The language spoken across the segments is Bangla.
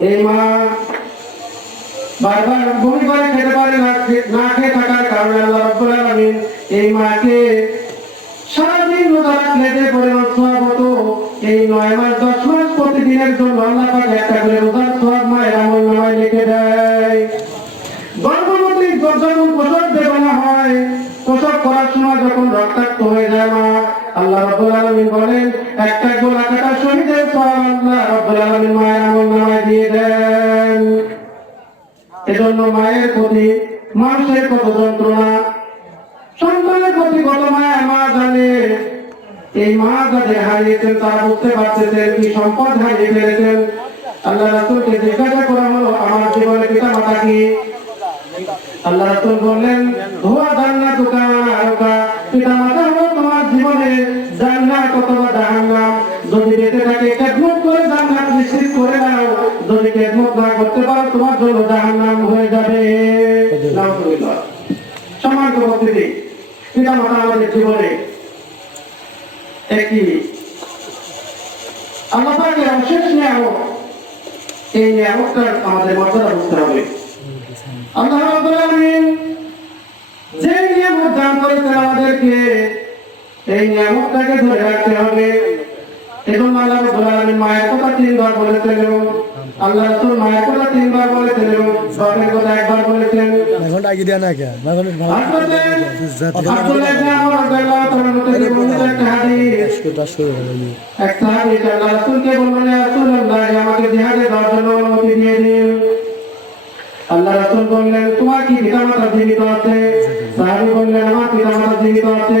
এই মা, বারবার বমি করে খেতে পারে না না খেয়ে থাকার কারণে আল্লাহ রাব্বুল এই মাকে সারাদিন এই নয় মাস, দশ মাস প্রতিদিনের জন্য আল্লাহ একটা করে রোজার আমল নামায় লিখে দেয়। গর্ভবতী যখন প্রসব বেদনা হয়, প্রসব করার সময় যখন রক্তাক্ত হয়ে যায় মা, আল্লাহ রাব্বুল আলামিন বলেন, একটা গোলা কাটা শহীদের সওয়াব আল্লাহ রাব্বুল মায়ের প্রতি মানুষের কত যন্ত্রণা, সন্তানের প্রতি কত মায়া মা জানে। এই মা যাদের হারিয়েছেন তারা বুঝতে পারতেছেন কি সম্পদ হারিয়ে ফেলেছেন। আল্লাহ রাসূলকে জিজ্ঞাসা করা হলো, আমার জীবনে পিতা মাতা কি? আল্লাহ রাসূল বললেন, হুয়া জান্নাতুকা ওয়া নারুকা পিতা মাতা হলো, তোমার জীবনে জান্নাত অথবা জাহান্নাম। যদি বেঁচে থাকে খেদমত করে জান্নাত নিশ্চিত করে দাও। যদি খেদমত না করতে পারো, তোমার জন্য জাহান্নাম হয়ে যাবে নাউজুবিল্লাহ সম্মানিত উপস্থিতি পিতা মাতা আমাদের জীবনে একটি আল্লাহ অশেষ নিয়ামক এই নিয়ামকটা আমাদের মর্যাদা বুঝতে হবে। আল্লাহ যে নিয়ামত দান করেছেন আমাদেরকে, এই নিয়ামতটাকে ধরে রাখতে হবে। এবং আল্লাহ রাব্বুল মায়ের কথা তিনবার বলেছেন আল্লাহ রাসূল মায়ের কথা তিনবার বলেছেন বাপের কথা একবার এখন দেয়া না কে? আল্লাহ রাসূল বললেন তোমার কি পিতামাতা জীবিত আছে? সাহাবী বললেন আমার পিতামাতা জীবিত আছে।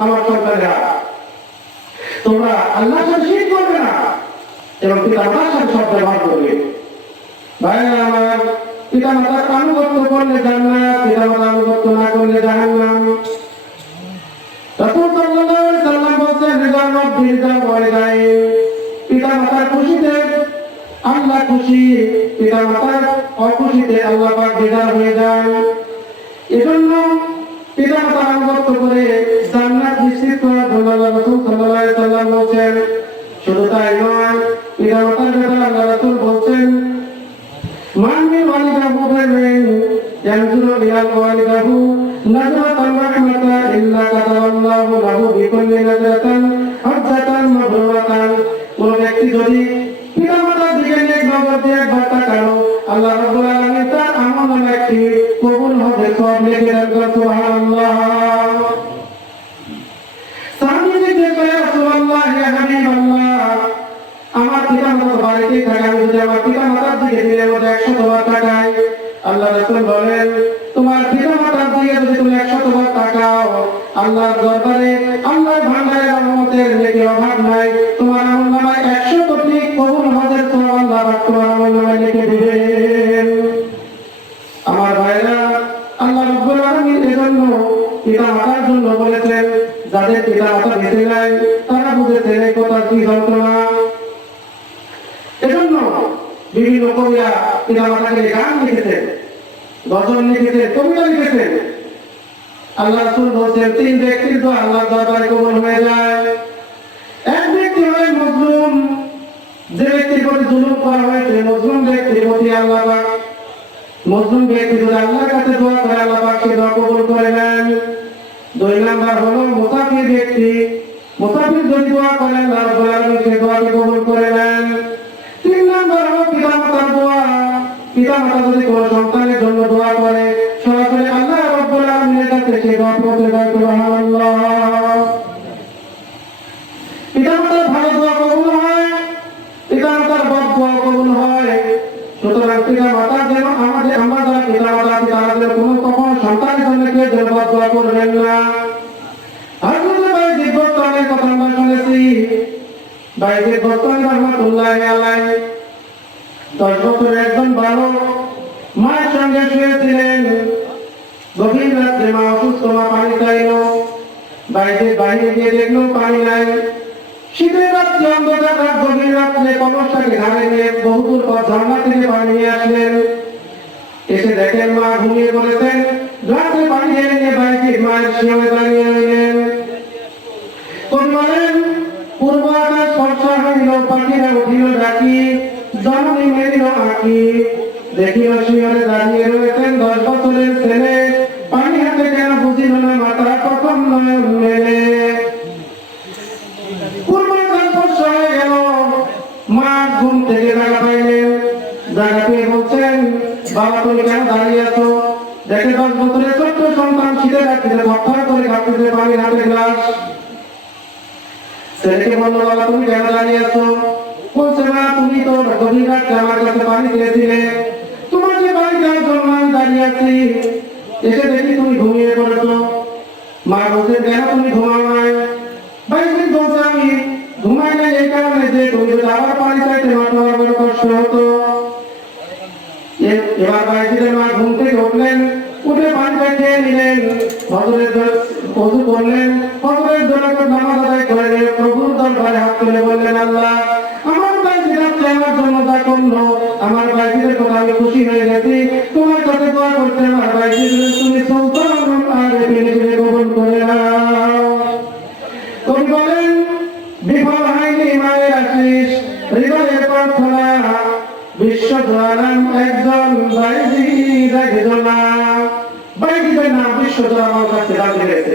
আমার তোমরা করবে না এবং পিতা মাতার সব ব্যবহার ভাইরা আমার পিতা মাতার আনুগত্য করলে জান্নাত পিতা মাতার আনুগত্য না করলে জাহান্নাম রাসূল সাল্লাল্লাহু আলাইহি সাল্লাম বলেন রিদা রব্বি পিতা মাতার খুশিতে আল্লাহ খুশি পিতা মাতার অখুশিতে আল্লাহ পাক বেদার হয়ে যান এজন্য পিতা মাতার আনুগত্য করে জান্নাত নিশ্চিত করার জন্য আল্লাহ রাসূল সাল্লাল্লাহু আলাইহি সাল্লাম বলেন শুধু তাই নয় পিতা মাতার ব্যাপারে আল্লাহ রাসূল বলেন মানবী বালিকা মুমিন ইয়ানজুরু ইলাল ওয়ালিদাহু নাজরাতান রাহমাতা ইল্লা কাতাবাল্লাহু লাহু বিকুল্লি নাজরাতান হাজ্জাতান মাবরুরাতান। কোন ব্যক্তি যদি পিতামাতার দিকে নেক নজর দিয়ে একবার তাকালো আল্লাহ রাব্বুল আলামিন তার আমল একটি কবুল হবে সব লিখে দেন সুবহানাল্লাহ সাহাবী জিজ্ঞেস করে রাসূলুল্লাহ ইয়া হাবিবাল্লাহ আমার পিতা মাতা বাড়িতে থাকে আমি যদি আমার পিতা দিকে দিলে মধ্যে একশো তোমার টাকায় আল্লাহ রাসূল বলেন, তোমার পিতা দিকে যদি তুমি একশো তোমার টাকাও আল্লাহর দরবারে, আল্লাহর ভান্ডারে রহমতের নেকি অভাব নাই? বিভিন্ন কবিরা পিতা মাতাকে গান লিখেছেন গজল লিখেছেন কবিতা লিখেছেন আল্লাহ রাসূল বলছেন, তিন ব্যক্তির তো আল্লাহ দরবারে কবুল হয়ে যায়। এক ব্যক্তি হলেন মজলুম, যে ব্যক্তির প্রতি জুলুম করা হয়েছে, মজলুম ব্যক্তির প্রতি আল্লাহ মজলুম ব্যক্তি যদি আল্লাহর কাছে দোয়া করে, আল্লাহ পাক সে দোয়া কবুল করে নেন। দুই নাম্বার হলো, মুসাফির ব্যক্তি, মুসাফির যদি দোয়া করে আল্লাহ রাব্বুল আলামিন সে দোয়াকে কবুল করে নেন তিন নাম্বার হলো পিতা মাতার দোয়া পিতা মাতা যদি কোনো সন্তানের জন্য দোয়া করে সরাসরি আল্লাহ রাব্বুল আলামিনের কাছে সে দোয়া পৌঁছে যায় সুবহানাল্লাহ পিতামাতার ভালো দোয়া কবুল হয় পিতামাতার বদ দোয়া কবুল হয় সুতরাং পিতামাতার যেন আমাদের আমরা যারা পিতামাতা আছি তারা যেন কোনো কখনো সন্তানের জন্য কেউ যেন বদ দোয়া করবেন না আর যদি বাইজিৎ বর্তমানের কথা আমরা শুনেছি বাইজিৎ বর্তমান রহমতুল্লাহ আলাই দশ বছরের একজন বালক মায়ের সঙ্গে শুয়েছিলেন। গভীর রাত্রে মা অসুস্থ, মা পানি চাইল বাড়িতে বাইরে গিয়ে দেখল পানি নাই। শীতের রাত্রে, অন্ধকার, গভীর রাত্রে কলসটাকে ঘাড়ে নিয়ে বহুদূর পর ঝর্ণা থেকে পানি নিয়ে আসলেন। এসে দেখেন মা ঘুমিয়ে পড়েছেন। রাত্রে পানি এনে নিয়ে বাড়িতে মায়ের শিওরে দাঁড়িয়ে রইলেন। পূর্ব আকাশ হইল পাখিরা উঠিল ডাকি, জননী মেরিল আঁকি। দেখিল শিওরে দাঁড়িয়ে রয়েছেন দশ বছরের ছেলে পানি হাতে কেন বুঝিল না মাথা কখন নয়ন মেলে। মা ঘুম থেকে বাবা, তুমি দাঁড়িয়ে আছো? দেখে দশ বছরের ছোট্ট সন্তান শীতে রাখতে থরথর করে কাঁপতেছে পানির হাতে গ্লাস। ছেলেকে বলল, বাবা, তুমি কেন দাঁড়িয়ে আছো। বলছে, মা, তুমি তো গভীর রাত্রে আমার কাছে পানি চেয়েছিলে তোমার যে বাড়ি যাওয়ার জন্য আমি দাঁড়িয়ে আছি। এসে দেখি তুমি ঘুমিয়ে পড়েছো। মা বলছে কেন তুমি ঘুমাও নাই। বাইরে বলছে, আমি ঘুমাই নাই, এই কারণে যে তুমি যদি আবার পানি চাইতে মা, তোমার বড় কষ্ট হতো। এবার বাইরে মা ঘুম থেকে উঠলেন। উঠে পানিটা খেয়ে নিলেন। ফজরের জন্য করলেন ফজরের জন্য নামাজ কবি বলেন, বিফল হয়নি মায়ের আশিস হৃদয়ের প্রার্থনা বিশ্ব দ্বারান একজন বাইজি দেখে না বাইজিদের নাম বিশ্ব আমার কাছে দাবি